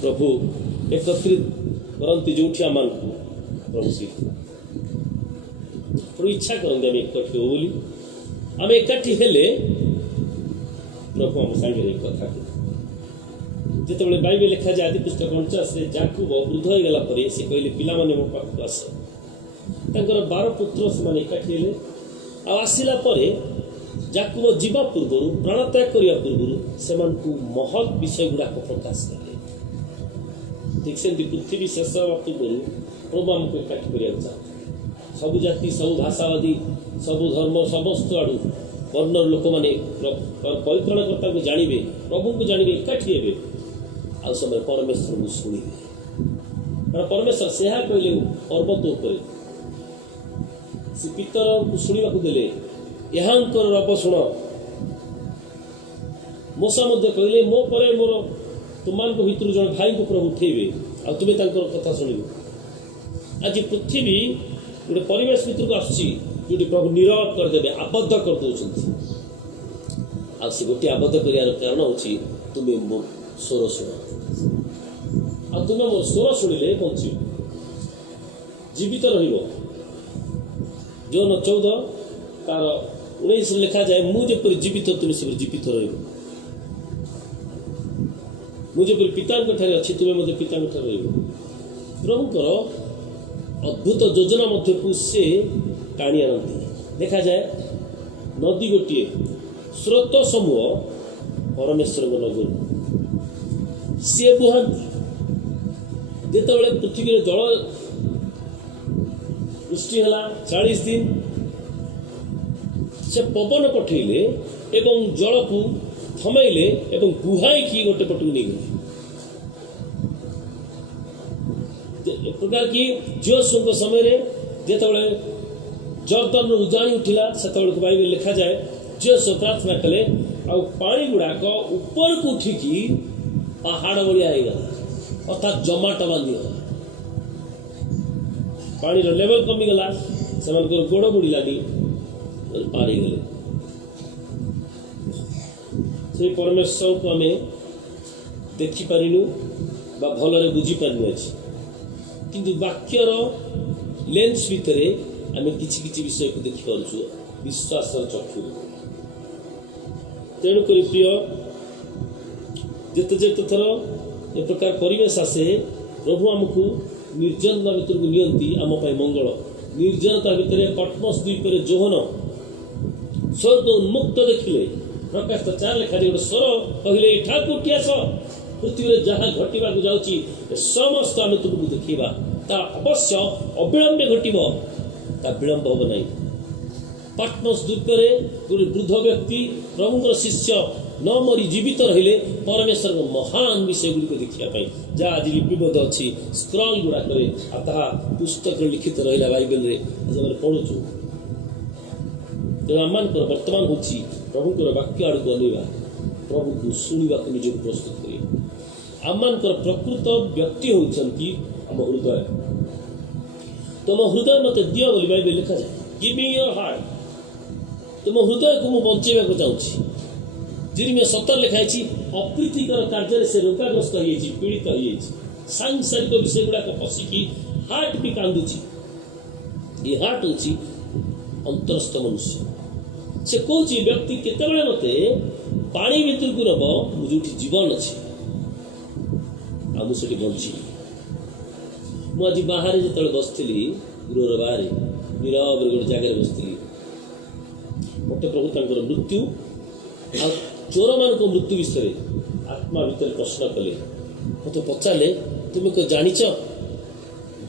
प्रभु एकत्रित करती जो आम प्रभु श्री प्रभु इच्छा करते आम एकाठी हो बोली आम एकाठी हेले प्रभु आम सागर कथा जिते बाइबल लिखा जाए आदि पुस्तक 49 जाकुब वृद्ध हो गला से कहले पिला माने मो पाखु आस तांकर 12 पुत्र से एकाठी हेले आसला जाकुब जीवा पूर्व प्राणत्याग करने पूर्व से महत विषय गुड़ाक प्रकाश कले ठीक से पृथ्वी शेष हवा पूर्व प्रभु आमको एकाठी करने चाहते सब जाति सब भाषावादी सब धर्म समस्त आड़ू वर्णर लोक मैंने परित्राणकर्ता को जानवे प्रभु को जानवे एकाठी हे आ समय परमेश्वर को शुणे कारण परमेश्वर से कहले पर्वत उपर से पितर को शुणा देले यहांकर रब शुण मूसा कहले मो पर मोर तुम भितर जन भाई को प्रभु उठेबे आ तुम्हें कथा शुणव आज पृथ्वी गोटे परिवेश भितर को आसुच्ची प्रभु नीरव करदे आबद्ध कर दौरान आ गोटे आबद्ध कर कारण हूँ तुम्हें मो स्वर शुण आ तुम्हें मो स्वर शुणिले बंच जीवित रही जो 14 तार 19 लिखा जाए मुझे जीवित तुम से जीवित रुझे पिता अच्छी तुम्हें मत पिता प्रभुकर अद्भुत योजना मध्य को से टाणी आनती देखा जाए नदी गोटे स्रोत समूह परमेश्वर नगर सी बुहांती जिते पृथ्वी जल वृष्टि है 40 दिन से पवन पठेले एवं जल को थमैले एवं बुहाई की गोटे पटक नहीं गले एक प्रकार की जोशों समय जिते जर्दन उजाणी उठिला से बाइबल लिखा जाए जोश प्रार्थना कले आ पानी गुड़ाक ऊपर को उठिकी पहाड़ भाया होगा अर्थात जमाट बांधीगला पानी लेवल कमीगला से गोड़ बुड़ानी पार गले से परमेश्वर को आम देखिपारू बा भलरे बुझीपारू अच्छे किंतु वाक्यर लेंस भितर आम कि विषय को देखिपु विश्वास चक्षु तेणुक प्रिय जिते जिते थर ए प्रकार परिवेश आसे प्रभु आमको निर्जनता भितर को नियंती आम मंगल निर्जनता भितर पटमस द्वीप जोहन स्वर्ग उन्मुक्त देखिले प्रकाश तो 4 लेखा गोटे स्वर कहले ठाक उठी आस पृथ्वी जहाँ घटवा जाऊँगी समस्त आम तुमको देखा ता अवश्य अविलंबे घटव ता विलंब हम ना पटमस द्वीप गोटे वृद्ध व्यक्ति प्रभुकर शिष्य न मरी जीवित रहिले परमेश्वर महान विषय गुड़िक देखापी जहाँ आज लिपिबद्ध अच्छी स्क्रॉल गुड़ाक पुस्तक लिखित रहा बाइबल आज आम पढ़ुचु तेणु आम वर्तमान हूँ प्रभुकर वाक्य आड़ को अनेवा प्रभु को शुणा निजक प्रस्तुत करें आम प्रकृत व्यक्ति होती आम हृदय तुम हृदय मत दियो बोली बाइबल लिखा जाए गिव मी योर हार्ट तुम हृदय को मुझे बंचेगा चाहूँगी जिनमें 17 लिखाई अप्रीतिकर कार्य से रोगाग्रस्त हो पीड़ित हो सांसारिक विषय गुड़ाक पशिकी हार्ट भी कांदुची ये हार्ट हूँ अंतरस्थ मनुष्य से कौच व्यक्ति केतबे मते पानी भितर को नब जो जीवन अच्छे मुझे बंची मुझे बाहर जो बसती गृहर बाहर नीरव गोटे जगह बसती मत प्रभु तर मृत्यु आ चोर मान मृत्यु विषय आत्मा भितर प्रश्न कले मत पचारे तुम्हें को जान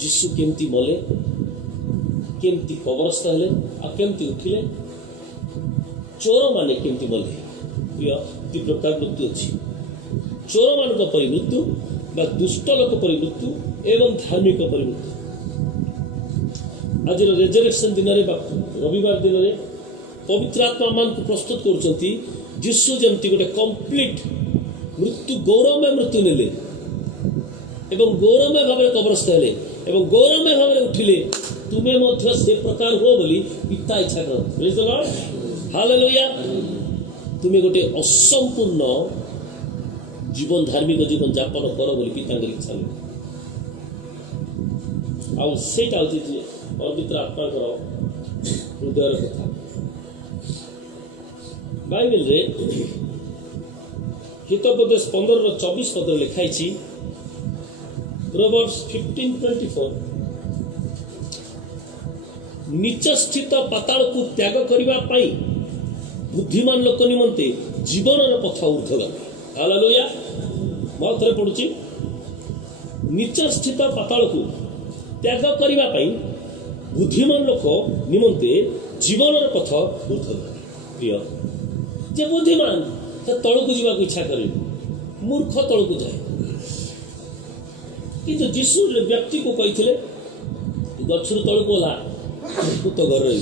जीशु केमती मले केमती कबरस्थ हेले आ केमती उठिले चोर माने केमती मले प्रिय कि प्रकार मृत्यु अच्छी चोर मान मृत्यु बा दुष्ट लोक मृत्यु एवं धार्मिक मृत्यु आज रेजरेक्शन दिन में रविवार दिन में पवित्र आत्मा मान को प्रस्तुत कर जीशु जमती गोटे कंप्लीट मृत्यु गौरवमय मृत्यु नेले एवं गौरवमय भाव में कबरस्थ हेले एवं गौरवमय भाव में उठिले तुम्हें मध्य से प्रकार हो बोली पिता इच्छा कर प्रेज द लॉर्ड हालेलुया तुम्हें गोटे असंपूर्ण जीवन धार्मिक जीवन यापन कर बोली पितांकर इच्छा नहीं आईटा हूँ पवित्र आत्मा हृदय कथा बाइबल रे हितोपदेश 15:24 पद लिखाई प्रोवर्ब्स 15:24 नीच स्थित पाताल को त्याग करने बुद्धिमान लोक निमंते जीवन पथ ऊर्ध्वगामी हालेलुया मैं थे पढ़ुची नीच स्थित पाताल को त्याग करने बुद्धिमान लोक निमंते जीवन पथ ऊर्ध्वगामी प्रिय जे बुद्धिमान से तल को जावाक इच्छा करे मूर्ख तल को जाए कि जीशु व्यक्ति को कही गचर तल को ओला तू तो घर रही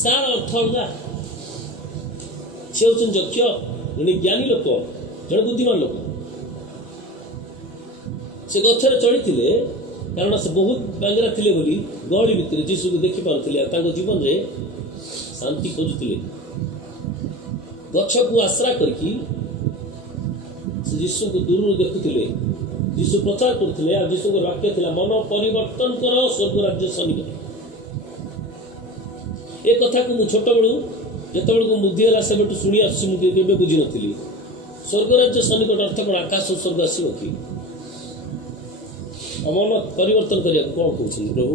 सार अर्थ अलगा सी हूँ यक्ष जड़े ज्ञानी लोक जड़े बुद्धिमान लोक से गचर चढ़ी कारण से बहुत बांगरा थे बोली गहली भितर जीशु को देखी पारे जीवन में शांति खोजुले गछ को आश्रा करके जीशु को दूर देखुले जीशु प्रचार करते जीशु को वाक्य था मन परिवर्तन कर स्वर्ग राज्य समीप ए कथा को मुझे छोट बेलू जो बुद्धि है से शुणी आसुचे बुझी नी स्वर्ग राज्य सन्निकट अर्थ कौन आकाश स्वर्ग आसो कि मन परिवर्तन करने कौन कहते प्रभु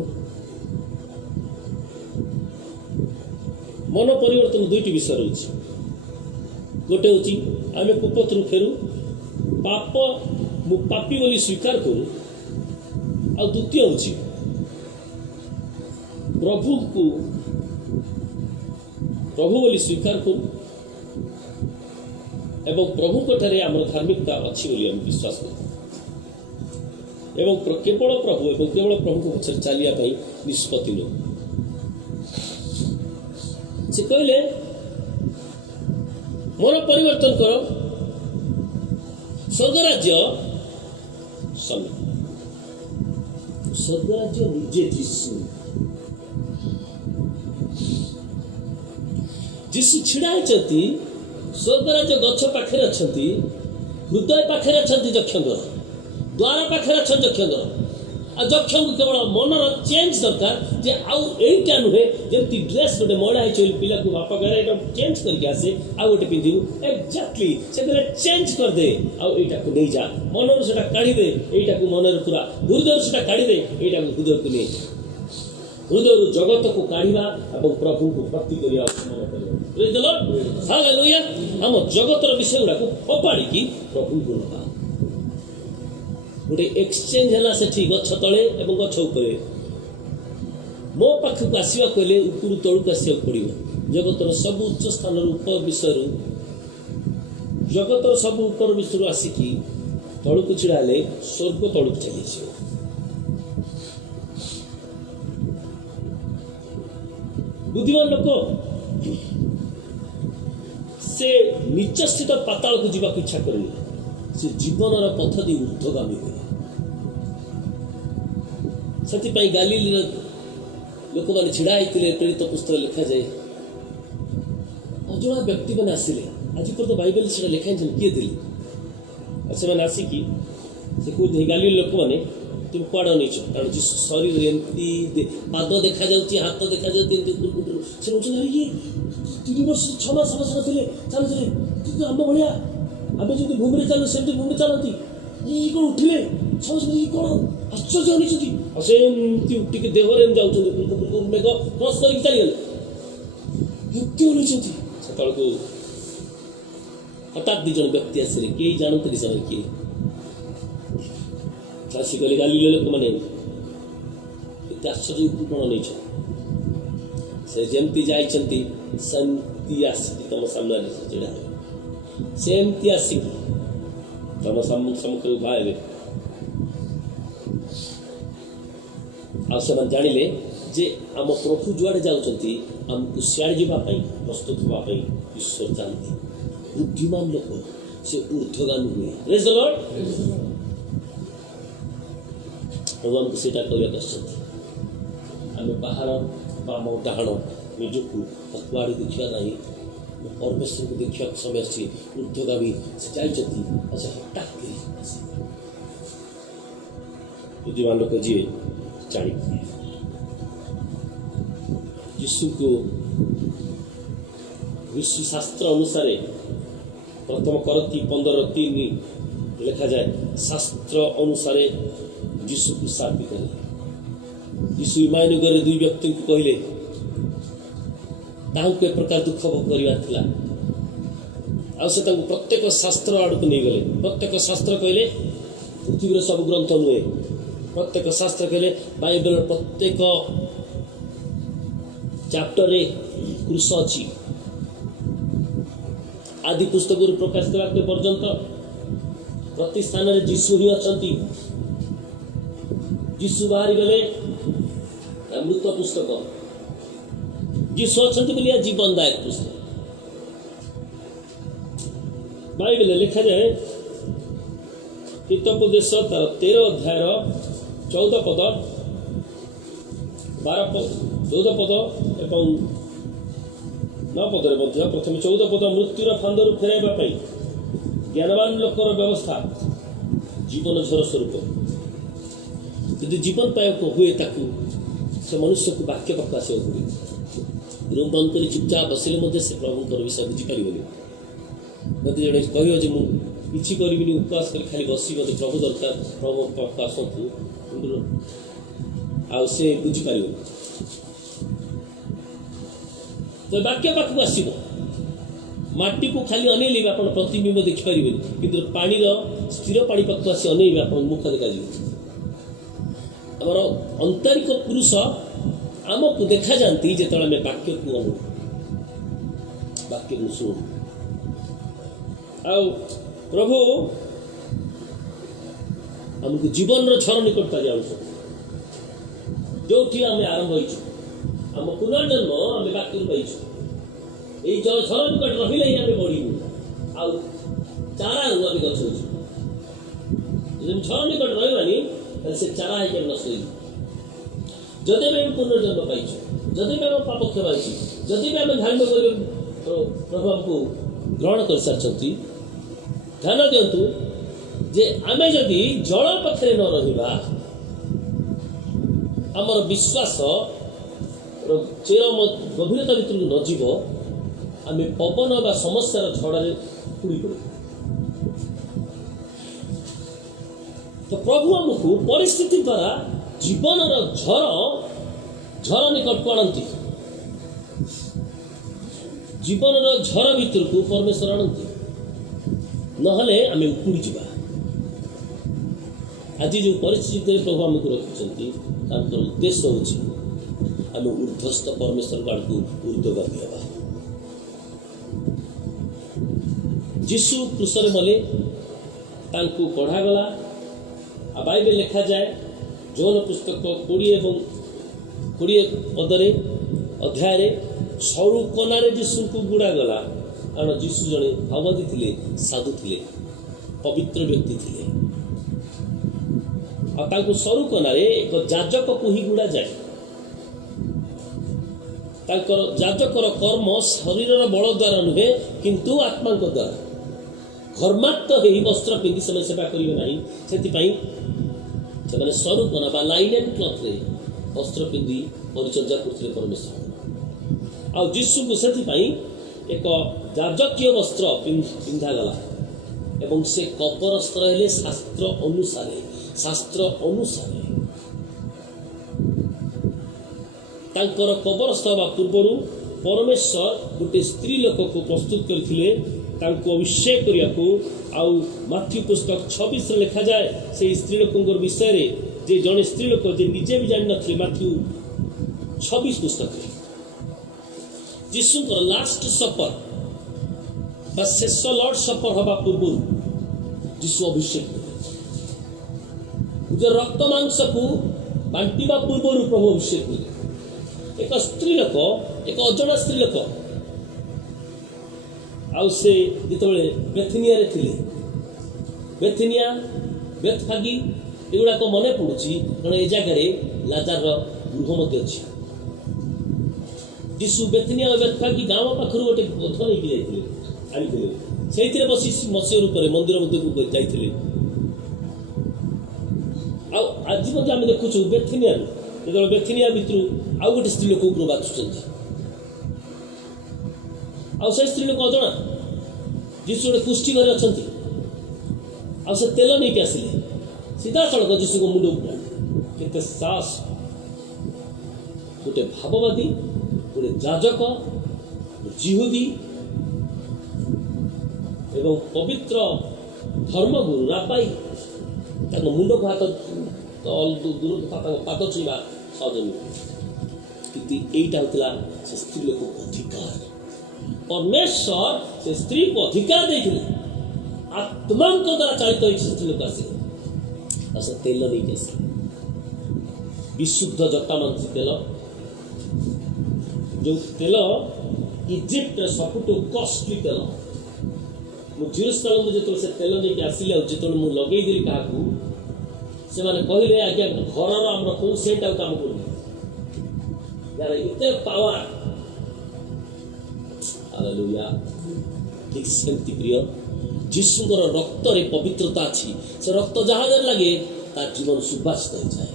मन परिवर्तन दुईटी विषय रही गोटे हूँ आम कुपथु फेरू पाप मु पापी बोली स्वीकार करूँ आ द्वितीय हूँ प्रभु को प्रभु बोली स्वीकार करूँ एवं प्रभु ठारे आम धार्मिकता अच्छी बोली आम विश्वास करूँ एवं केवल प्रभु एवं केवल प्रभु को पछे चलिया निष्पत्ति लो से कहले मन परिवर्तन कर स्वर्गराज्य स्वर्गराज्य निजे जीशु छिड़ा होती स्वर्गराज्य गछ पाखे अच्छा हृदय पाखे अच्छा यक्षर द्वार पाखे अच्छा यक्षर आ यक्ष को केवल मनर चेंज दरकार जे आउ एटा नुहे जमती ड्रेस गोटे मड़ा है पिला को बापा कहे एटा चेंज करके आसे आ गोटे पिंधु एक्जाक्टली से कहले चेंज कर दे आ एटा को नहीं जा मनर सेटा काढी दे एटा को मनर पूरा हृदय सेटा काढी दे एटा को हृदय को नहीं हृदय जगत को काढ़ा और प्रभु को भक्ति करने प्रेज द लॉर्ड हालेलुया हम जगतर विषय गुड़ा को फोपाड़ी प्रभु को लगा गोटे एक्सचेंज है से गछ तले एवं गछ उपरे मो पाखक आसवा कहले उपरू तलू आसवा पड़ो जगतर सब उच्च स्थान उपर विषय जगतर सब उपर विषय आसिकी तलू को छिड़ा स्वर्ग तलू चली बुद्धिमान लोक से नीच स्थित पाताल को जावाक इच्छा करे से जीवन पथ दी ऊर्ध्वगामी हुए से गालील लोक मैंने छिड़ा होते प्रेरित पुस्तक लिखा जाए अजणा व्यक्ति मैंने आसिले आज पर तो बाइबल से लिखाई किए थे से आसिकी से कहते गालील लोक मैंने तुम कौड़ नहीं कारण शरीर एमती पाद देखा जाऊँगी हाथ देखा जाती से ये 3 वर्ष 6 मास थे चलुले आम भाया आम जो भूमि चलु सेमती भूमि चलती ये कौन उठिले समझ कौन आश्चर्य नहीं सेमती उठिक देहरे जाऊँ मेघ क्रस कर चलीगले युक्ति नहीं को हठात 2 जन व्यक्ति आसिले कई जानते से किए आसिकले गालील लोक मैंने आश्चर्य कौन नहीं से जमती जाती सेमती आसिक तुम सामने चिड़ा सेमती आसिक तुम सम्मुख उभा हे आने जानिले जे आम प्रभु जुआड़े जाऊँगी आमको सियाड़े जावाई प्रस्तुत होगापी ईश्वर जानती बुद्धिमान लोक से ऊर्ध्वगामी हुए प्रेज द लॉर्ड प्रभु आमको सीटा करने आम बाहर बाम डाण निजक कुआड़े देखा ना परमेश्वर को देखा समय अच्छी ऊर्ध्वगामी से जाइए अच्छा हठात बुद्धिमान लोक जी जानी यीशु को विश्व शास्त्र अनुसार प्रथम करती 15:3 लिखा जाए शास्त्र अनुसार यीशु को साबित कले यीशु इमानुएल दुई व्यक्ति को कहले तांको एक प्रकार दुख भोग करवा प्रत्येक शास्त्र आड़ को नहीं गले प्रत्येक शास्त्र कहले पृथ्वी सब ग्रंथ नुहे प्रत्येक शास्त्र कहले बाइबल प्रत्येक चैप्टर क्रूस अच्छी आदि पुस्तक प्रकाशित वाक्य पर्यंत प्रति स्थान में जीशु ही अच्छा जीशु बाहरी गले मृत पुस्तक जीशु अच्छा जीवनदायक पुस्तक बाइबल लिखा जाए हितोपदेश तार 13 अध्याय 14 पद 12 पद 14 पद एवं 9 पदरे मध्य प्रथम 14 पद मृत्युर फांदरू फेराइबा पई ज्ञानवान लोकर व्यवस्था जीवन झर स्वरूप यदि जीवन पाए हुए ताकू से मनुष्य को वाक्य पाक आस रूम बंद कर चुपचाप बसिले से प्रभुंर विषय बुझीपर मत जड़े कह कि करी उपवास कर खाली बस मत प्रभु दरकार प्रभु पाक आसतु आे बुझीपर तो वाक्य पाक आसब माटी को खाली अनेल आप प्रतिबिंब देखिपर कि पानी स्थिर पानी पाक आस अनेब आप मुख देखा आमर आंतरिक पुरुष आमको देखा जाती जो आम वाक्य को अनु वाक्य को शुणु प्रभु आमको जीवन झर निकटता जाऊँ जो आम आरंभ होम पुनर्जन्म आम वाक्य पाइु ये झर निकट रही ही आम बढ़ू आ चारा आम गछ झर निकट रही से चारा है नष्ट जदि भी आम पुनर्जन्म पाइु जदि भी आम पाप क्षमा जदि भी आम धार्मिक प्रभु आमको ग्रहण कर सारी ध्यान दिंतु जे आमे जदि जल पथरे न रहिबा आमर विश्वास चेर गभीरता भितर न जीव आम पवन बा समस्यार झड़े उड़ी पड़ तो प्रभु आमको परिस्थिति द्वारा जीवन झर निकट को आनती जीवन झर भीतर को परमेश्वर आनती नहले आम उपुड़ी जा आज जो परिस्थिति प्रभु आमको रखिंट उद्देश्य हूँ आम ऊर्ध्वस्त परमेश्वर आड़ को ऊर्ध्वगामी हवा जीशु क्रूसरे मले पढ़ागला आ बाइबल लिखा जाए जौन पुस्तक 20 पदरे अध्याय सरू कनारे जीशु को गुड़ा गला कारण जीशु जड़े भगवती थे साधु थे पवित्र व्यक्ति थे आ सरू कनारे एक जाजक को ही गुड़ा जाए जाजकर कर्म शरीर बल द्वारा नुहे किंतु आत्मा द्वारा घर्माक्त हो वस्त्र पिंधि से सेवा करेंगे ना से सरू कना लाइलेन क्लथ रे वस्त्र पिंधि परिचर्या करते परमेश्वर आ जीशु को से एक जाजकीय वस्त्र पिंधागला एवं से कपरस्थ रहे शास्त्र अनुसार तांकर कबरस्थ हवा पूर्वर परमेश्वर गोटे स्त्री लोक को प्रस्तुत करथिले तांको अभिषेक करिया को आउ माथ्यू पुस्तक 26 रे लिखा जाए से स्त्री लोकंकर विषय रे जे जने स्त्री लोक जे निजे भी जान नथले माथ्यू 26 पुस्तक जीशुकर लास्ट सपर बा शेष लॉर्ड सपर हवा पूर्व जीशु अभिषेक जो रक्त मांस को बांटिबा पूर्व प्रभु अभिषेक कले एक स्त्री लोक एक अजଣା स्त्री लोक आउ से जिते बेथनिया रे थिले बेथनिया बेथफागी एगुड़ाक मन पड़ुची कारण ए जगह लाजार गृह मध्य अच्छी ଯୀଶୁ ବେଥନିଆ ବେଥଫାଗି ଗାଁ ପାଖରୁ ଗୋଟେ ପଥ ନେଇକି ଯାଇଥିଲେ ଆଣିଥିଲେ ସେଇଥିରେ ବସି ମତ୍ସ୍ୟ ରୂପରେ ମନ୍ଦିର ମଧ୍ୟକୁ ଯାଇଥିଲେ। ଆଉ ଆଜି ମଧ୍ୟ ଆମେ ଦେଖୁଛୁ ବେଥନିଆରୁ ଯେତେବେଳେ ବେଥନିଆ ଭିତରୁ ଆଉ ଗୋଟେ ସ୍ତ୍ରୀ ଲୋକ ଉପରୁ ବାଛୁଛନ୍ତି ଆଉ ସେ ସ୍ତ୍ରୀ ଲୋକ ଅଜଣା ଯୀଶୁ ଗୋଟେ ପୁଷ୍ଟି ଘରେ ଅଛନ୍ତି ଆଉ ସେ ତେଲ ନେଇକି ଆସିଲେ ସିଧାସଳଖ ଯୀଶୁଙ୍କ ମୁଣ୍ଡ ଉପରେ କେତେ ସାହସ! ଗୋଟେ ଭାବବାଦୀ, ଗୋଟେ ଯାଜକ, ଜିହୁଦୀ ଏବଂ ପବିତ୍ର ଧର୍ମଗୁରୁ ରାବାଇ ତାଙ୍କ ମୁଣ୍ଡକୁ ହାତ ଦୂର ତାଙ୍କ ପାଦ ଛୁଇଁବା ସହଜ ନୁହେଁ। କିନ୍ତୁ ଏଇଟା ହେଉଥିଲା ସେ ସ୍ତ୍ରୀ ଲୋକକୁ ଅଧିକାର। परमेश्वर से स्त्री को अधिकार देते आत्मा द्वारा चालित हो स्त्री लोक आसे तेल नहीं आसे विशुद्ध जटामांसी तेल जो तेल इजिप्ट सबुठ कॉस्टली तेल मुझे जेरूसालेम जो से तेल नहीं आसिले जो मुझे लगेदेली क्या से मैंने कहले आज्ञा घर आम कौ सेंट आ कम कर यार इतने पावर हालेलुया। ठीक सेमती प्रिय जीशुଙ୍କର ରକ୍ତରେ ପବିତ୍ରତା ଅଛି। ସେ ରକ୍ତ ଯାହା ଲାଗେ ତା ଜୀବନ ସୁବାସିତ ହୋଇଯାଏ।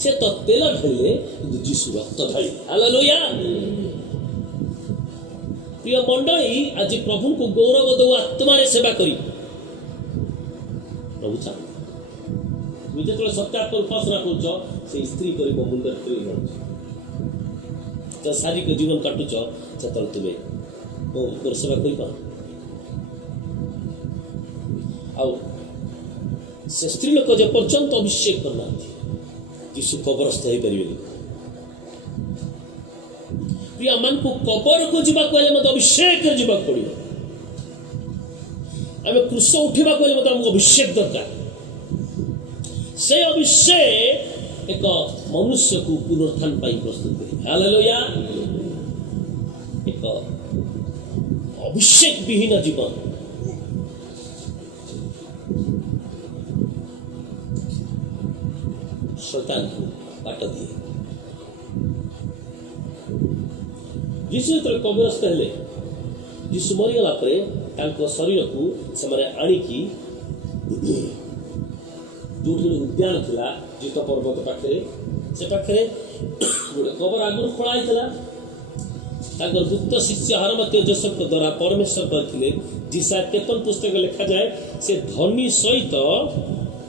ସେ ତ ତେଲ ଢାଳିଲେ କିନ୍ତୁ ଯୀଶୁ ରକ୍ତ ଢାଳିଲେ। ହାଲେଲୁୟା। ପ୍ରିୟ ମଣ୍ଡଳୀ ଆଜି ପ୍ରଭୁଙ୍କୁ ଗୌରବ ଦେଉ ଆତ୍ମାରେ ସେବା କରି ପ୍ରଭୁ ଚାହୁଁ ତୁମେ ଯେତେବେଳେ ସତ୍ୟାତ୍ମ ଉପାସନା କରୁଛ ସେଇ ସ୍ତ୍ରୀ କରି ମୋ ମୁଣ୍ଡରେ ସ୍ତ୍ରୀ କରୁଛ शारीरिक जीवन काटुच से तुम्हें मो सेवा कर से स्त्री लोक जे पर्यंत अभिषेक करना यीशु कबरस्थ हो पारे प्रिया मान को कबर को जावाक अभिषेक जावाक पड़ो आम क्रूश उठा आमको अभिषेक दरकार से अभिषेक एक मनुष्य को पुनरुत्थान प्रस्तुत करे। हालेलुया। एक अभिषेक विहीन जीवन शैतान को बाट दिए। यीशु जो कबरस्थ हेले यीशु मरीगला शरीर को से आणिकी जो उद्यान थिला जीत पर्वत पाखे से पाखे गोटे कबर आगुरी खोलाई गुप्त शिष्य हरमत्य जोसेफ द्वारा परमेश्वर करते जिसा 53 पुस्तक लिखा जाए से धनी सहित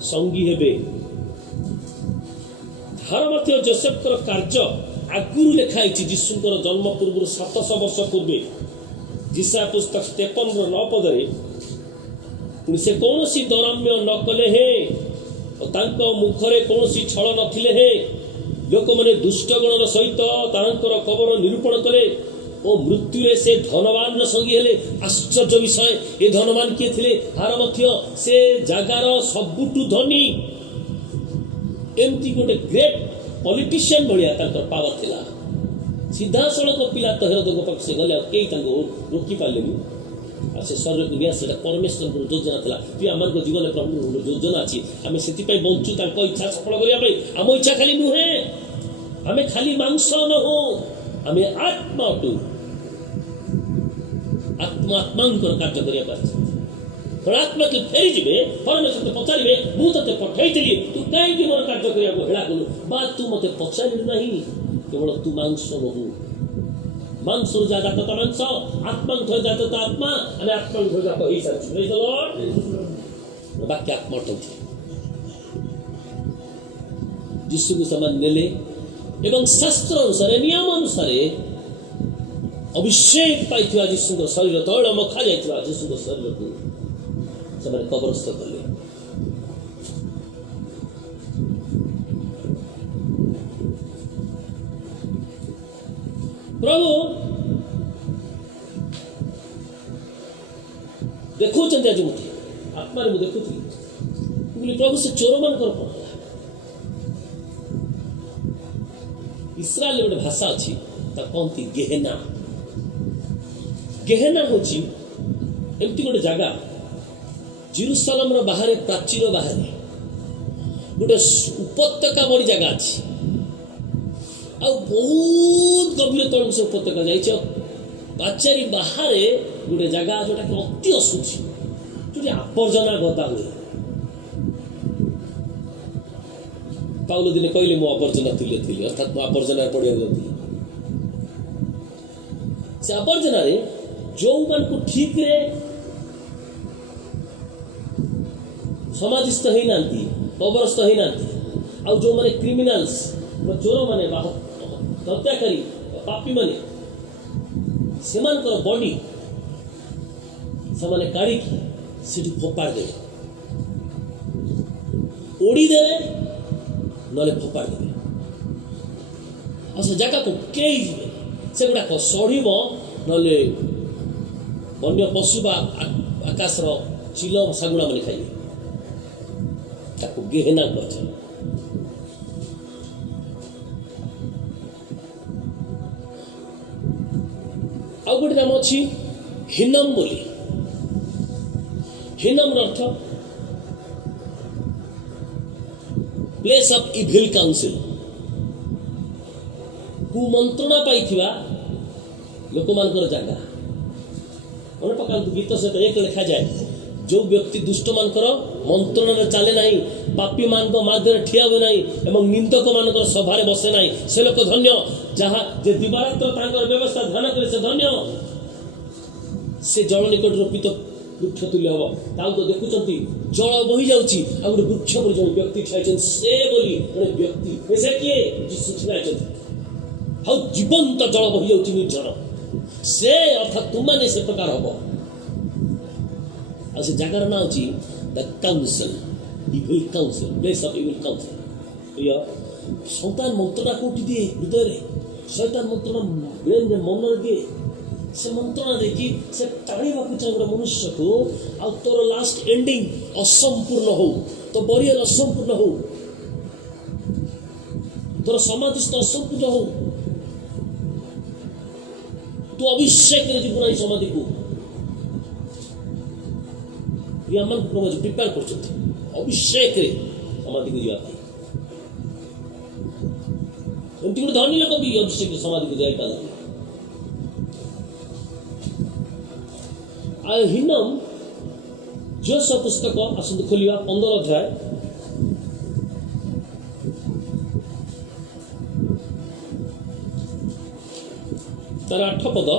संगी हेबे। हरमत्य जोसेफ कार्य आगुरी लिखाई जीशुकर जन्म पूर्व 700 वर्ष पूर्वे जिसा पुस्तक 53 पदरे से कौन सी दौराम्य न कले हे मुखरे कौन छल नथिले हे लोक मैंने दुष्टगणर सहित तांकर खबर निरूपण करे और मृत्यु से धनवान संगी हेले। आश्चर्य विषय ए धनवान किए थे हारमथ्य से जगार सबुठु धनी एमती गोटे ग्रेट पॉलिटिशियन भाया पावर थिला सीधा सड़क पिला तो हेरोद पाख से गले कई रोकी पारे से शरीर को निया परमेश्वर योजना था कि आम जीवन प्रभु योजना अच्छी आम से बंचु इच्छा सफल करने आम इच्छा खाली नुहे आम खाली मांस नहु आम आत्मा अटू आत्मा आत्मा कार्य करने आत्मा के फेरी जी परमेश्वर पचारे मुझे पठाई तू कहीं मोर कार्य करने हेला कलु बा तू मत पचार ना केवल तू मांस नहु मांस जातता मांस आत्मा जातता आत्मा आत्मा जात हो सारी बाकी आत्मा अटकती जीशु को समान नेले एवं शास्त्र अनुसार नियम अनुसार अभिषेक पाई जीशु शरीर तैल मखा जाइए जीशु शरीर को कबरस्थ कले। प्रभु देखो आज मुझे आत्मा मुझे देखुली प्रभु से चोर मान कौन इस्राएल गोटे भाषा अच्छी कहती गेहेना गेहेना हूँ एमती गोटे जगह जेरूसालेम बाहर प्राचीर बाहर गोटे उपत्यका बड़ी जगह अच्छी ଆଉ ବହୁତ ଗଭୀର ତଳକୁ ସେ ଉପତ୍ୟକା ଯାଇଛି। ପାଚେରୀ ବାହାରେ ଗୋଟେ ଜାଗା ଯୋଉଟାକି ଅତି ଅଶୁଚି, ଯୋଉଠି ଆବର୍ଜନା ଗଦା ହୁଏ। ପାଉଲ ଦିନେ କହିଲେ ମୁଁ ଆବର୍ଜନା ତୁଲ୍ୟ ଥିଲି, ଅର୍ଥାତ୍ ମୁଁ ଆବର୍ଜନାରେ ପଡ଼ିବାକୁ ଯାଉଥିଲି। ସେ ଆବର୍ଜନାରେ ଯେଉଁମାନଙ୍କୁ ଠିକରେ ସମାଧିସ୍ଥ ହେଇନାହାନ୍ତି, କବରସ୍ଥ ହେଇନାହାନ୍ତି, ଆଉ ଯେଉଁମାନେ କ୍ରିମିନାଲ୍ସ ଚୋରମାନେ ବା ହତ୍ୟାକାରୀ ପାପୀମାନେ, ସେମାନଙ୍କର ବଡି ସେମାନେ କାଢ଼ିକି ସେଠି ଫୋପାଡ଼ି ଦେବେ, ଓଡ଼ିଦେବେ, ନହେଲେ ଫୋପାଡ଼ି ଦେବେ। ଆଉ ସେ ଜାଗାକୁ କେହି ଯିବେ, ସେଗୁଡ଼ାକ ସଢ଼ିବ, ନହେଲେ ବନ୍ୟ ପଶୁ ବା ଆକାଶର ଚିଲ ଶାଗୁଣା ମାନେ ଖାଇବେ। ତାକୁ ଗେହେନା କୁହାଯାଏ। ଆଉ ଗୋଟେ ନାମ ଅଛି ହିନମ୍ ବୋଲି। ହିନମ୍ର ଅର୍ଥ ପ୍ଲେସ୍ ଅଫ୍ ଇଭିଲ୍ କାଉନସିଲ୍, କୁମନ୍ତ୍ରଣା ପାଇଥିବା ଲୋକମାନଙ୍କର ଜାଗା। ମନେ ପକାନ୍ତୁ, ଗୀତ ସହିତ ଏକ ଲେଖାଯାଏ, ଯେଉଁ ବ୍ୟକ୍ତି ଦୁଷ୍ଟମାନଙ୍କର ମନ୍ତ୍ରଣାରେ ଚାଲେ ନାହିଁ, ପାପୀମାନଙ୍କ ମାର୍ଗରେ ଠିଆ ହୁଏ ନାହିଁ ଏବଂ ନିନ୍ଦକମାନଙ୍କର ସଭାରେ ବସେ ନାହିଁ, ସେ ଲୋକ ଧନ୍ୟ। ଯାହା ଯେ ଦିବାରାତ୍ର ତାଙ୍କର ବ୍ୟବସ୍ଥା ଧ୍ୟାନ କରେ, ସେ ଧନ୍ୟ। ସେ ଜଳ ନିକଟରେ ରୋପିତ ବୃକ୍ଷ ତୁଲ୍ୟ ହବ। ତାକୁ ତ ଦେଖୁଛନ୍ତି ଜଳ ବୋହି ଯାଉଛି, ଆଉ ଗୋଟେ ବୃକ୍ଷ ବୋଲି ଜଣେ ବ୍ୟକ୍ତି ଠିଆଇଛନ୍ତି, ସେ ବୋଲି ଜଣେ ବ୍ୟକ୍ତି। ସେ କିଏ? ଯୀଶୁ ଠିଆଇଛନ୍ତି। ଆଉ ଜୀବନ୍ତ ଜଳ ବୋହି ଯାଉଛି ନିର୍ଜଳ, ସେ ଅର୍ଥାତ୍ ତୁମାନେ ସେ ପ୍ରକାର ହବ। ଆଉ ସେ ଜାଗାର ନାଁ ହେଉଛି the council, evil council, place of evil council. ପ୍ରିୟ, ଶୈତାନ ମନ୍ତ୍ରଣା କୋଉଠି ଦିଏ? ହୃଦୟରେ। ଶୈତାନ ମନ୍ତ୍ରଣା ବ୍ରେନ୍ରେ, ମନରେ ଦିଏ। ସେ ମନ୍ତ୍ରଣା ଦେଇକି ସେ ଟାଣିବାକୁ ଚାହେଁ ଗୋଟେ ମନୁଷ୍ୟକୁ, ଆଉ ତୋର ଲାଷ୍ଟ ଏଣ୍ଡିଂ ଅସମ୍ପୂର୍ଣ୍ଣ ହଉ, ତୋ ବରିୟର ଅସମ୍ପୂର୍ଣ୍ଣ ହଉ, ତୋର ସମାଧିସ୍ଥ ଅସମ୍ପୂର୍ଣ୍ଣ ହଉ, ତୁ ଅଭିଷେକରେ ଯିବୁ ନାହିଁ ସମାଧିକୁ। ଆମମାନଙ୍କୁ ପ୍ରଭୁ ପ୍ରିପେୟାର କରୁଛନ୍ତି ଅଭିଷେକରେ ସମାଧିକୁ ଯିବା ପାଇଁ। ଏମିତି ଗୋଟେ ଧନୀ ଲୋକ ବି ଅଭିଷେକରେ ସମାଧିକୁ ଯାଇପାରିଲା। ଆଉ ହିନମ୍ ଜୋସ ପୁସ୍ତକ ଆସନ୍ତୁ ଖୋଲିବା, 15 ଅଧ୍ୟାୟ। ତାର 8 ପଦ।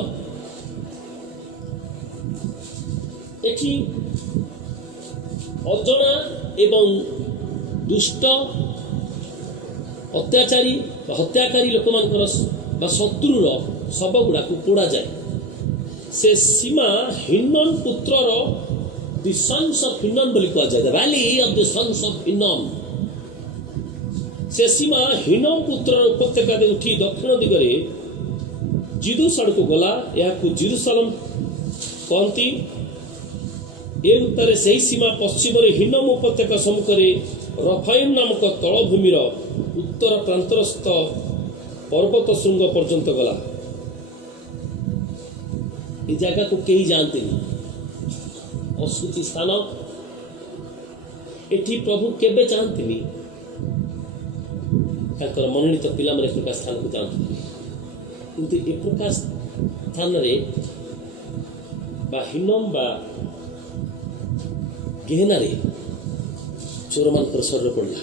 ଏଠି ଅଜଣା ଏବଂ ଦୁଷ୍ଟ ଅତ୍ୟାଚାରୀ ବା ହତ୍ୟାକାରୀ ଲୋକମାନଙ୍କର ବା ଶତ୍ରୁର ଶବ ଗୁଡ଼ାକୁ ପୋଡ଼ାଯାଏ। ସେ ସୀମା ହିନମ୍ ପୁତ୍ରର ଦି ସନ୍ସ ଅଫ୍ ହିନମ୍ ବୋଲି କୁହାଯାଏ, the valley of the sons of Hinnom. ସେ ସୀମା ହିନମ୍ ପୁତ୍ରର ଉପତ୍ୟକା ଦେଇ ଉଠି ଦକ୍ଷିଣ ଦିଗରେ ଜିଦୁସ୍ ଆଡ଼କୁ ଗଲା, ଏହାକୁ ଜେରୁସାଲେମ କହନ୍ତି। ଏ ଉତ୍ତରେ ସେହି ସୀମା ପଶ୍ଚିମରେ ହିନମ୍ ଉପତ୍ୟକା ସମ୍ମୁଖରେ ରଫାଇମ୍ ନାମକ ତଳଭୂମିର ଉତ୍ତର ପ୍ରାନ୍ତରସ୍ଥ ପର୍ବତ ଶୃଙ୍ଗ ପର୍ଯ୍ୟନ୍ତ ଗଲା। ଏ ଜାଗାକୁ କେହି ଯାଆନ୍ତିନି, ଅଶୁଚି ସ୍ଥାନ। ଏଠି ପ୍ରଭୁ କେବେ ଚାହାନ୍ତିନି ତାଙ୍କର ମନୋନୀତ ପିଲାମାନେ ଏ ପ୍ରକାର ସ୍ଥାନକୁ ଯାଆନ୍ତି। କିନ୍ତୁ ଏ ପ୍ରକାର ସ୍ଥାନରେ ବା ହିନମ୍ ବା ଗେହେନାରେ ଚୋରମାନଙ୍କର ଶରୀର ପଡ଼ିଲା।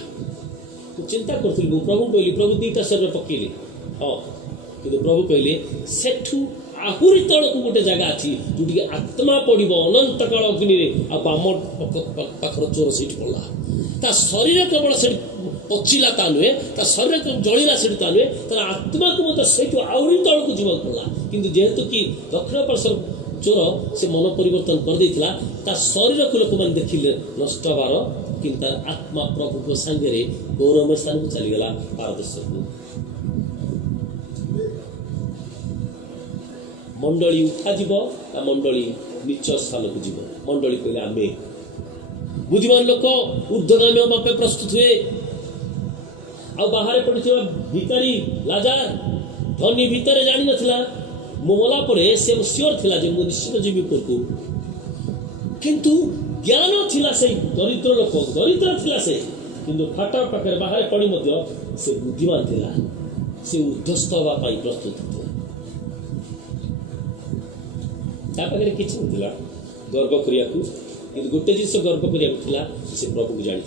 ମୁଁ ଚିନ୍ତା କରୁଥିଲି, ମୁଁ ପ୍ରଭୁଙ୍କୁ କହିଲି, ପ୍ରଭୁ 2ଟା ଶରୀର ପକେଇଲେ, ହଁ, କିନ୍ତୁ ପ୍ରଭୁ କହିଲେ ସେଠୁ ଆହୁରି ତଳକୁ ଗୋଟେ ଜାଗା ଅଛି ଯୋଉଠିକି ଆତ୍ମା ପଡ଼ିବ ଅନନ୍ତ କାଳ ଅଗ୍ନିରେ, ଆଉ ବାମ ପାଖର ଚୋର ସେଇଠି ପଡ଼ିଲା। ତା ଶରୀର କେବଳ ସେଠି ପଚିଲା ତା ନୁହେଁ, ତା ଶରୀର ଜଳିଲା ସେଠି ତା ନୁହେଁ, ତାର ଆତ୍ମାକୁ ମଧ୍ୟ ସେଇଠୁ ଆହୁରି ତଳକୁ ଯିବାକୁ ପଡ଼ିଲା। କିନ୍ତୁ ଯେହେତୁ କି ଦକ୍ଷିଣ ପାର୍ଶ୍ୱର ଚୋର ସେ ମନ ପରିବର୍ତ୍ତନ କରିଦେଇଥିଲା, ତା ଶରୀରକୁ ଲୋକମାନେ ଦେଖିଲେ ନଷ୍ଟ ହେବାର, କିନ୍ତୁ ତାର ଆତ୍ମା ପ୍ରଭୁଙ୍କ ସାଙ୍ଗରେ ଗୌରବ ସ୍ଥାନକୁ ଚାଲିଗଲା, ପାରଦର୍ଶକୁ। ମଣ୍ଡଳୀ ଉଠାଯିବ, ତା ମଣ୍ଡଳୀ ନିଚ ସ୍ଥାନକୁ ଯିବ। ମଣ୍ଡଳୀ କହିଲେ ଆମେ ବୁଦ୍ଧିମାନ ଲୋକ ଊର୍ଦ୍ଧ୍ୱଗାମୀ ହେବା ପାଇଁ ପ୍ରସ୍ତୁତ ହୁଏ। ଆଉ ବାହାରେ ପଡ଼ିଥିବା ଭିକାରୀ ଲାଜାର, ଧନୀ ଭିତରେ ଜାଣିନଥିଲା, ମୁଁ ମଲା ପରେ ସେ ସିଓର ଥିଲା ଯେ ମୁଁ ନିଶ୍ଚିତ ଯିବି ଉପରକୁ। କିନ୍ତୁ ଜ୍ଞାନ ଥିଲା ସେଇ ଦରିଦ୍ର ଲୋକ, ଦରିଦ୍ର ଥିଲା ସେ, କିନ୍ତୁ ଫାଟ ପାଖରେ ବାହାରେ ପଡ଼ି ମଧ୍ୟ ସେ ବୁଦ୍ଧିମାନ ଥିଲା। से ऊर्ध्वस्त होगा प्रस्तुत थे पाखे कि ना गर्व करने को कि गोटे जिस गर्व करने से प्रभु को जानी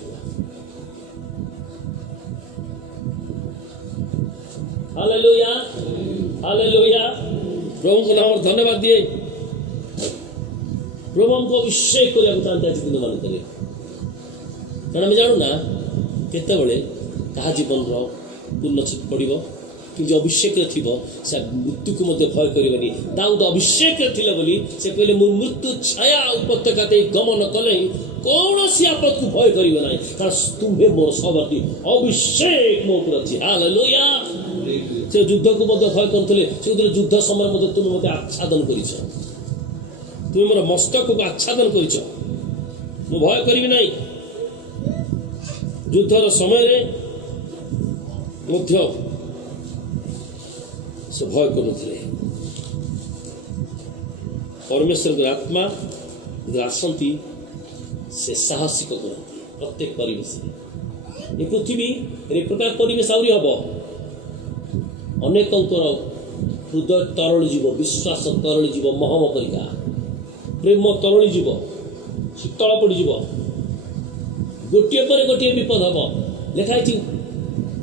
हालेलुया हालेलुया प्रभु को नाम धन्यवाद दिए प्रभु हमको अभिषेक करने चाहते आज दिन मान कारण आम जानू ना केतबले क्या जीवन उन्नति पड़ो कि जो अभिषेक थी से मृत्यु को भय करनी दाऊद अभिषेक थे बोली से कहले मु मृत्यु छाया उपत्यका गमन कले कौन सी आपद को भय कर कारण तुम्हें मोर सबती अभिषेक मो ऊपर अच्छी हालेलुया से युद्ध को भय करते से युद्ध समय तुम मत आच्छादन कर तुम मोर मस्तक को आच्छादन कर भय करी ना युद्धर समय से भय कर परमेश्वर आत्मा आसती से साहसिक करती प्रत्येक परिवेश ये पृथ्वी एक प्रकार परिवेश आहरी हम अनेकंर हृदय तरली जीव विश्वास तरली जीव महम परिका प्रेम तरली जीव शीतल पड़ज गोटे पर गोटे विपद हम लिखाई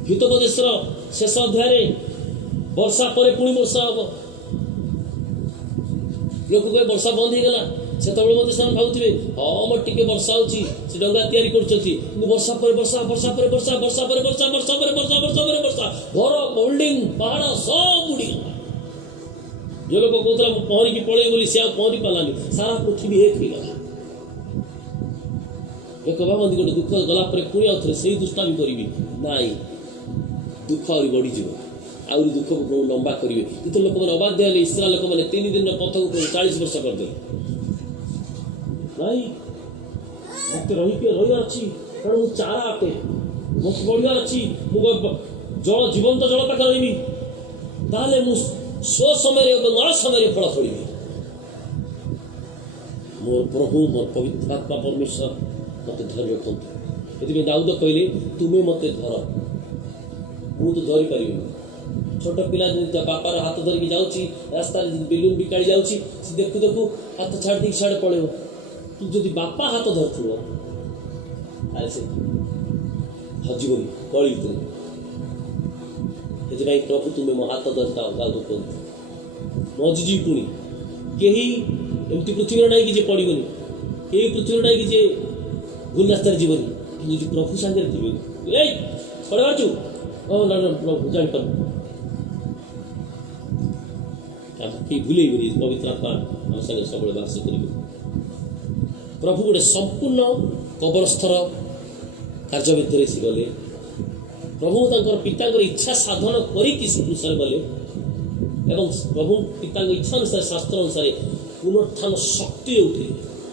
हितोपदेशर शेष अध्याय वर्षा पर पुणी वर्षा हम लोक कहे वर्षा बंद हो गला से भावुवे हाँ मोर टे वर्षा होची डंगा तैयारी कर वर्षा पर वर्षा वर्षा पर वर्षा वर्षा पर वर्षा वर्षा पर वर्षा वर्षा पर वर्षा घर बिल्डिंग पहाड़ सब बुड़ीगला जो लोग कहता पहरिकी पड़े बोली से पहरी पारानी सारा पृथ्वी एक होगा एक भावती गोटे दुख गला पुणी आउे से दुष्टा भी करी नाई दुख आहरी बढ़ीज आहरी दुख को लंबा करेंगे जिते लोक मैंने अबाध्य हेले इस्राएल लोक मैंने 3 दिन पथ को 40 वर्ष करदे नाई मत रही अच्छी कारण मुझे चारा अटे मत बढ़िया अच्छी मुझे जल जीवंत जल पाखे रही ताले मु स्व समय असमय फल फड़ी मोर प्रभु मोर पवित्र आत्मा परमेश्वर मत धरी रखते ये दाऊद कहले तुम्हें मत धर मुझे तो धरी पारि छोट पिला बापार हाथ धरिकी जाऊँगी रास्ता बेलून बिकाड़ी जाऊँगी देखु देखु हाथ छाड़ दी छाड़े पड़े तू जदि बापा हाथ धरु से हजबनी कली से प्रभु तुम्हें मो हाथ धरता गाँव मजिजी पुणी कहीं एमती पृथ्वी ना कि पड़ोनी कहीं पृथ्वी ना कि भूल रास्तार जीवन कि प्रभु सागर थे पड़े बाचु ना प्रभु जापर कहीं भूल पवित्र आत्मा आम सागर सब बास कर प्रभु गोटे संपूर्ण कबरस्थर कार्य भितर से गले प्रभु तर पिता इच्छा साधन कर गले प्रभु पिता इच्छा अनुसार शास्त्र अनुसार पुनरुत्थान शक्ति उठे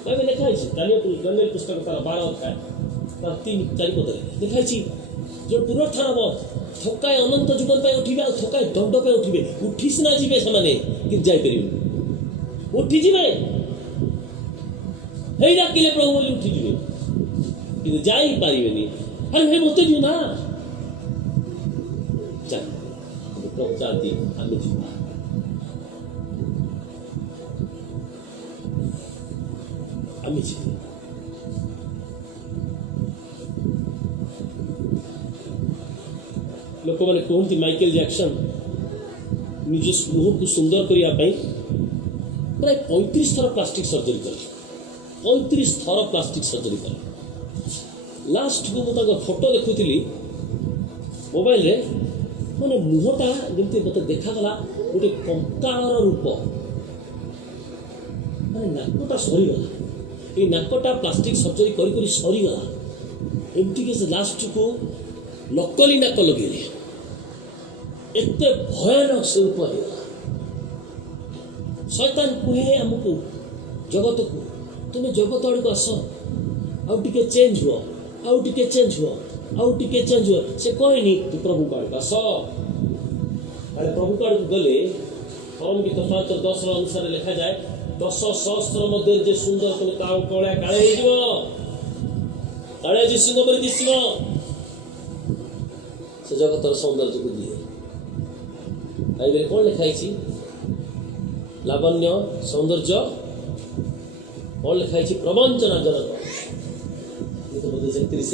कहीं लिखाई दानियल पुस्तक तार 12 अध्याय तार 3-4 पद लिखाई जो पुनरुत्थान हम थकाए अनंत जीवन पर उठे और थकाए दंड पर उठे उठी सीना जी से कि जापर उठीजे है डाकिले प्रभु बोली उठीजे कि जापारे अरे मत दियो ना प्रभु चाहती आम जीवा आम जीवा लोक मैंने कहते माइकल जैक्सन निज मुह को सुंदर करने प्राय 35 थर प्लास्टिक सर्जरी कर 35 थर प्लास्टिक सर्जरी कर लास्ट को मुझे फोटो देखुली मोबाइल रे माने मुहटा जमी मत देखागला गोटे कंकाल रूप माने नाकटा सरीगला ये नाकटा प्लास्टिक सर्जरी करी सरीगला एमती के लास्ट को नकली नाक लगे एत भयानक से रूप होगा शैतान कहे आमको जगत को तुम्हें जगत आड़ को आस आउ टे चेंज हुआ आउ टे चेंज हुआ आउ टे चेंज हुआ से कहनी तू प्रभु का आड़ आस अरे प्रभु का आड़ गले परम गीत 5:10 अनुसार लिखा जाए 10 सहस्र मध्य जे सुंदर तुम कड़ा काले काले जी सिंह पर दिश से जगतर सौंदर्य को दिए बाइबल कौन लिखाई लावण्य सौंदर्य कौन लिखाई प्रवंचना जनक बोधे 33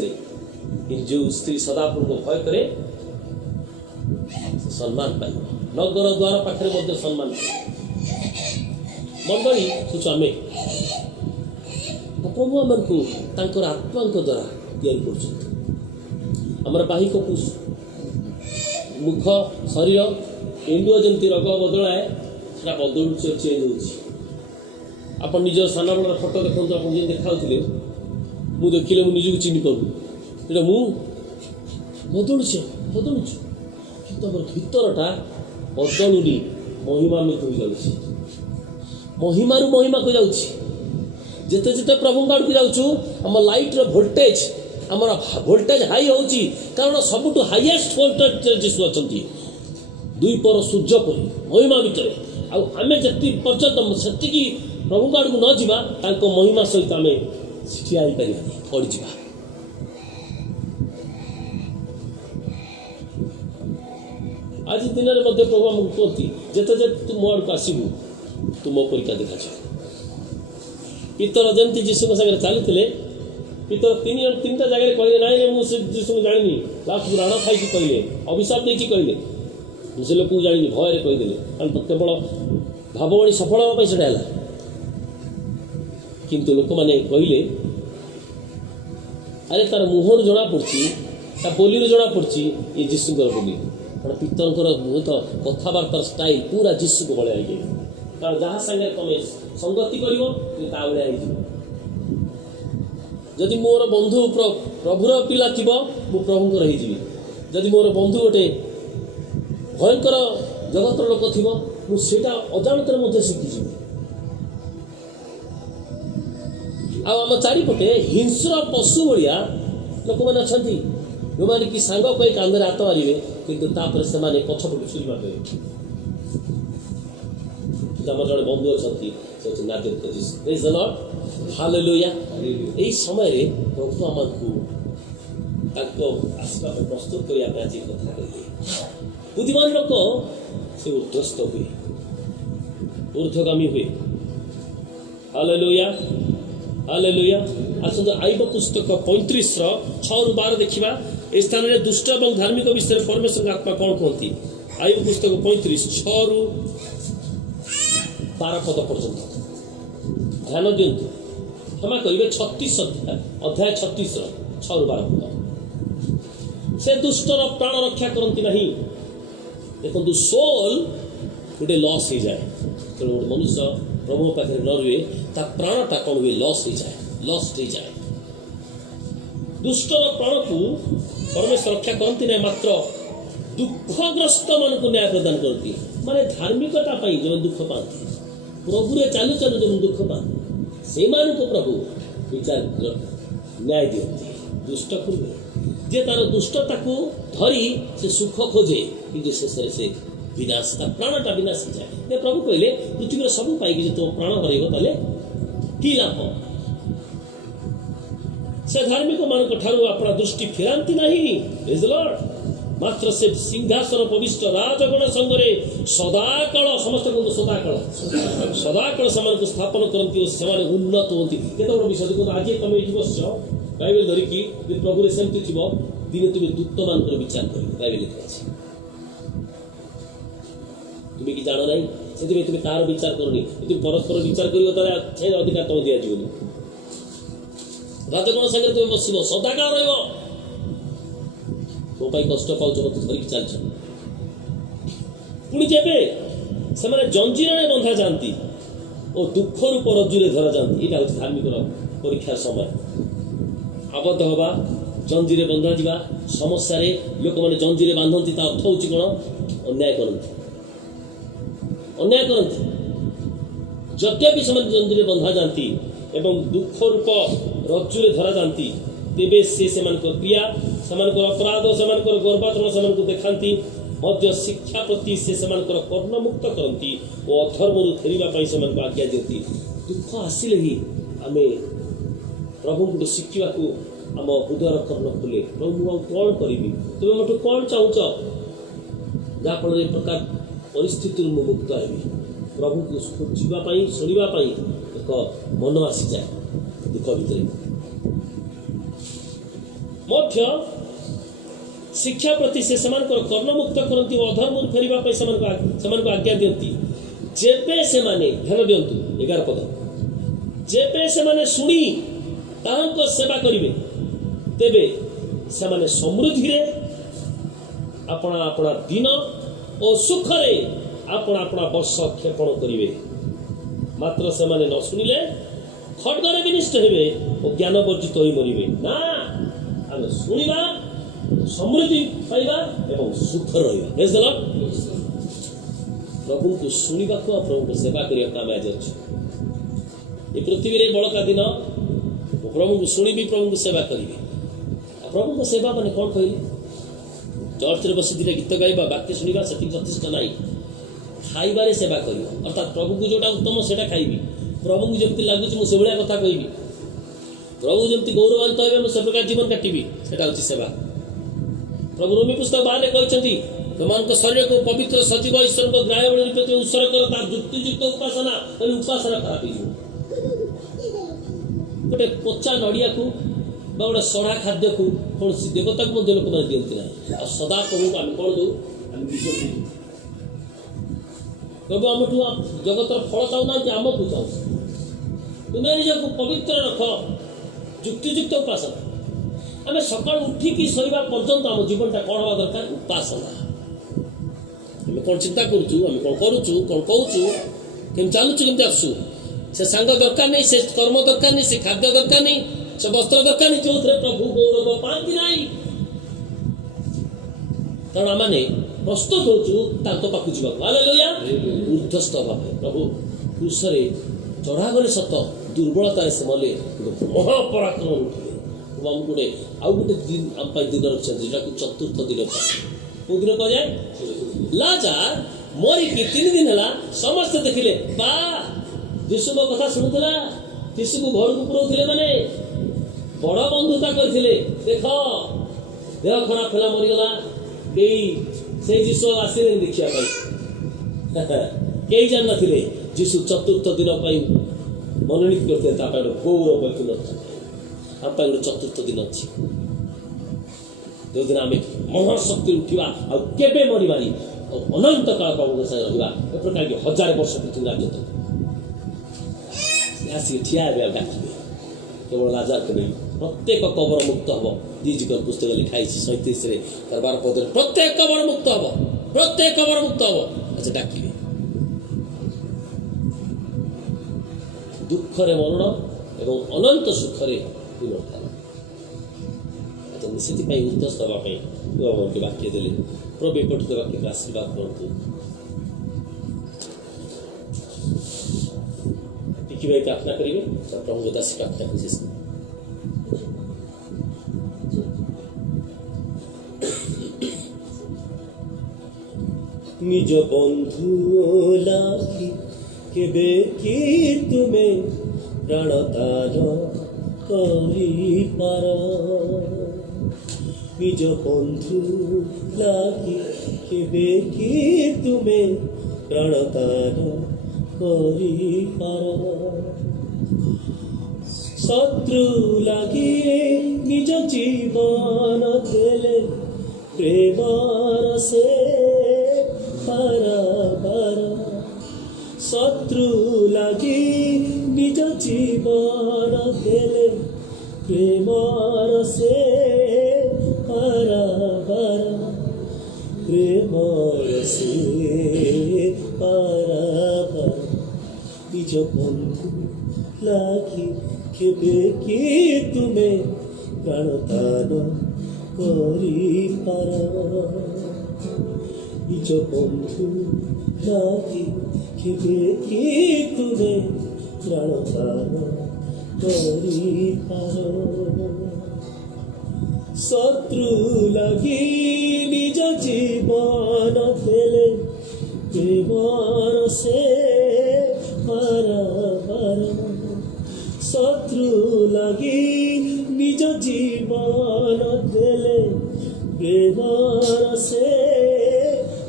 जो स्त्री सदापुर को भय करे सम्मान पाइब नगर द्वार पाखे सम्मान मंडली सुचामे प्रभु आम को आत्मा द्वारा या बाहिक मुख शरीर एंडुआ जमी रोग बदलाए से बदलू चेंज हो निज सान बड़ फोटो देखो आप देखा मुझे देखिले मुझे चिन्ह पाऊँ ये बदलुच बदलुच कि भितरटा बदलुनी महिमान्वित हो जाऊँगी महिमारू महिमा को जाऊँगी जिते जिते प्रभु आड़ को जाऊँ आम लाइट्र भोल्टेज आमर भोल्टेज हाई होची कारण सबुठ हाईएस्ट भोल्टेज जीशु अच्छा दुई पर सूर्य पर महिमा भितर आम जी पर्यटन से प्रभु आड़ को न जा महिमा सहित आम ठिया पार पड़जा आज दिन में प्रभु आमको कहती जिते जिते तू मो आड़ को आसबू तू मो परीक्षा देखा पितर जमी जीशु सागर चलते पितर तीन टा जगह कहले ना मुझे जीशु जानी लास्ट राण खाई कहले अभिशाप नहीं कहले से लोक जानी भय कहीदे कारण केवल भाववाणी सफल हाँपी से किंतु लोक मैंने कहले अरे तार मुहर जना पड़ी बोली जना पड़ी ये जीशुकर बोली कारण पितर मुह तो कथबार्तार स्टाइल पूरा जीशु को भाया हो कारण जहाँ सागे तुम संगति कर जदि मोर बंधु प्रभुर पिला थी मु प्रभुंर जदि मोर बंधु गोटे भयंकर जगतर लोक थी मुझा अजाणत शिखी आम चारिपटे हिंस्र पशु भाया लोक मैंने अच्छा जो मैंने कि सांग कही कांधे हाथ मारे कितु से पछपटे छुरी मारे आम जड़े बंधु अच्छा हालेलुया यही समय प्रभु आमको आसवा प्रस्तुत करने आज कथा कहते बुद्धिमान लोक से ऊर्ध्वस्त हुए ऊर्ध्वगामी हुए हालेलुया हालेलुया आसत आईब पुस्तक 35:6-12 देखा ए स्थान में दुष्ट और धार्मिक विषय परमेश्वर आत्मा कौन कहती आईब पुस्तक 35:6-12 पद पर्यंत ध्यान दिंतु क्षमा करेंगे 36 अध्याय 36:6-12 पद से दुष्टर प्राण रक्षा करती नहीं देखो सोल गोटे लॉस हो जाए तेणु गोटे मनुष्य प्रभु पाखे न रुए प्राणटा कौन हुए लॉस हो जाए लस्ट हो जाए दुष्टर प्राण को परमेश्वर रक्षा करती ना मात्र दुखग्रस्त मान को न्याय प्रदान करती माने धार्मिकता जो दुख पाती प्रभु चालू चालू जो दुख पाती से को प्रभु विचार न्याय दिखती दुष्ट को जे तार दुष्टता को धरी से सुख खोजे कि शेष से विनाश प्राणटा विनाश हो जाए ये प्रभु कहले पृथ्वी सब पाई तुम प्राण हरब ताले कि लाभ से धार्मिक मान अपना दृष्टि फेरांती नहीं मात्र से सिंहासन प्रविष्ट राजगण संगे सदाकाल समस्त सदाकाल सदाकाल से स्थापन करती से उन्नत होती केत बड़ विषय देखो आज तुम ये बस बाइबल धरिकी प्रभु सेमती थी दिने तुम्हें दूत मान विचार कर बाइबल लिखा तुम्हें कि जान ना से तुम्हें कार विचार करनी तुम परस्पर विचार कर अधिकार तुम दिया राजगण संगे तुम बस सदाकाल रहा मो कष्ट पाच मत धरिकी चल पुणी जब से जंजीर बंधा जाती और दुख रूप रज्जुरे धरा जाती यहाँ हूँ धार्मिक परीक्षा समय आबद्ध हवा जंजीर बंधा जा समस्या लोक मैंने जंजीर बांधती अर्थ हूँ कौन अन्याय करती जद्यपि से जंजीर बंधा जाती एवं दुख रूप रज्जुरे धरा जाती तेबे से क्रिया से अपराध से गर्भाचरण से देखाती मध्य शिक्षा प्रति से कर्णमुक्त करती और अधर्म फेरवाई से आज्ञा दिखती दुख आसिले ही आम प्रभु को शिखा आम हृदय कर्ण खोले प्रभु कौन करी तुम्हें मोटू कौन चाहूच जहाँफल प्रकार परिस्थिति मुक्त हेबी प्रभु को जावाई शुणापी एक मन आसी जाए दुख भितर शिक्षा प्रति से कर्णमुक्त करती अधर्म फेरवाई से आज्ञा दिखती जेबे से माने ध्यान दिंतु 11 पद जेबे से माने शुणी तांको सेवा करिवे तेबे से माने समृद्धि रे अपना अपना दिन और सुख रे अपना अपना वर्ष क्षेपण करिवे मात्र से माने न शुणिले खड्गरे विनिष्ट हेबे और ज्ञान वर्जित होई मरिवे ना आमे शुणिबा समृद्धि पाइबा एवं सुख रहिबा प्रेज द लॉर्ड प्रभु को शुणिबा को प्रभु को सेवा करिया काम आज अछि ये पृथ्वी रे बळका दिन प्रभु को शुणिबी प्रभु को सेवा करिवे प्रभु को सेवा माने कोन कहले चर्च रे बसी दिले गीत गाइबा वाक्य शुणिबा सेति यथेष्ट नाही खाइबारे सेवा करियो अर्थात प्रभु को जोटा उत्तम सेटा खाइबी प्रभु को जमती लागुच मु सेबळिया कथा कहबी प्रभु जमती गौरवान्वित होबे मु सब प्रकार जीवन काटिबी सेटा होची सेवा प्रभु रोमी पुस्तक 12 कहउछंती तुमन को शरीर को पवित्र सजीव ईश्वर को ग्राह्य बलि रूपे उत्सर्ग करो तार युक्तियुक्त उपासना तने उपासना खराब हिजो गोटे पोचा नड़िया को गोटे सड़ा खाद्य को कौन देवता को लोक मैंने दिखती ना आ सदा प्रभु को आम कौन दू आम विष प्रभु आम जगतर फल चाहूना आमको चाहू तुम्हें निज को पवित्र रख युक्तियुक्त उपासना आम सका उठिकी शोवा पर्यंत आम जीवनटा कौन हवा दरकार उपासना आम कौन चिंता करुचु आम कौन करुचु कौन कहूँ केम चलुचु केमती आसु से सांग दरकार नहीं से कर्म दरकार नहीं से खाद्य दरकार नहीं से वस्त्र दरकार नहीं जो प्रभु गौरव पाती ना कारण आम प्रस्तुत होचु पाखु जावाक हालेलुया ऊर्ध्वस्त भाव प्रभु क्रूसरे चढ़ागले सत दुर्बलतार से मले महापराक्रम उठे आम गोटे आउ गोटे दिन आम दिन रखा चतुर्थ दिन कौ दिन कह जाए लाजार मरिकी 3 दिन है समस्ते देखिले बा यीशु मो कथा शुणुला यीशु को घर को पुराउले माने बड़ बंधुता करथिले देख देह खराब है मरीगला कई से यीशु आसिले देखिया कई जान नथिले यीशु चतुर्थ दिन मनोनीत करते गौरव हम चतुर्थ दिन अच्छी जो दिन आम महाशक्ति उठा आबे मरबानी अनंत काल प्रभु साथ रहा ए प्रकार की 1000 वर्ष पृथ्वी राज्य तक आसिक ठिया डाकिबे केवल लाजार को नहीं प्रत्येक कबर मुक्त हम दीजिकर पुस्तक लिखाई 37 तार 12 पद प्रत्येक कबर मुक्त हम अच्छा डाकिबे दुखरे मरण एवं अनंत सुखरे पुनरुत्थान से उद्दस्त हाँपाई के वाक्य देले प्रभु पठित वाक्य को आशीर्वाद करतु टिकी भाई प्रार्थना करेंगे प्रभु दासी प्रार्थना को शेष निज बंधु लागी केबे की तुम्हें प्राणदान कर निज बंधु लागी केबे की तुम्हें प्राणदान कर शत्रु लागी निज जीवन देले प्रेमर से पाराबार शत्रु लागी निज जीवन देले प्रेमर से पाराबार प्रेमर से पाराबार निज बंधु लागी केबे की तुम्हें प्राणदान कर निज बंधु लागी केबे की तुम्हें प्राणदान कर शत्रु लगी निज जीवन देले प्रेमर से पाराबार शत्रु लगी निज जीवन देले प्रेमर से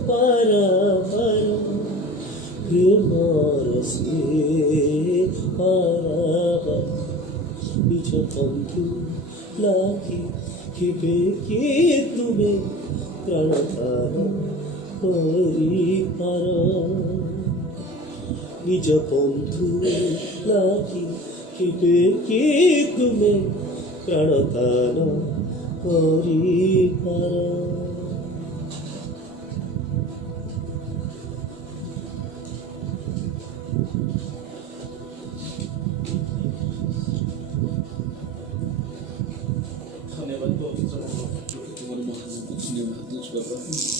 पाराबार से पारावा निज बंधु लागी केबे के तुमे प्राणदान करिपार निज बंधु लागी केबे के तुमे प्राणदान करिपार धन्यवाद। तुम्हारे कुछ नहीं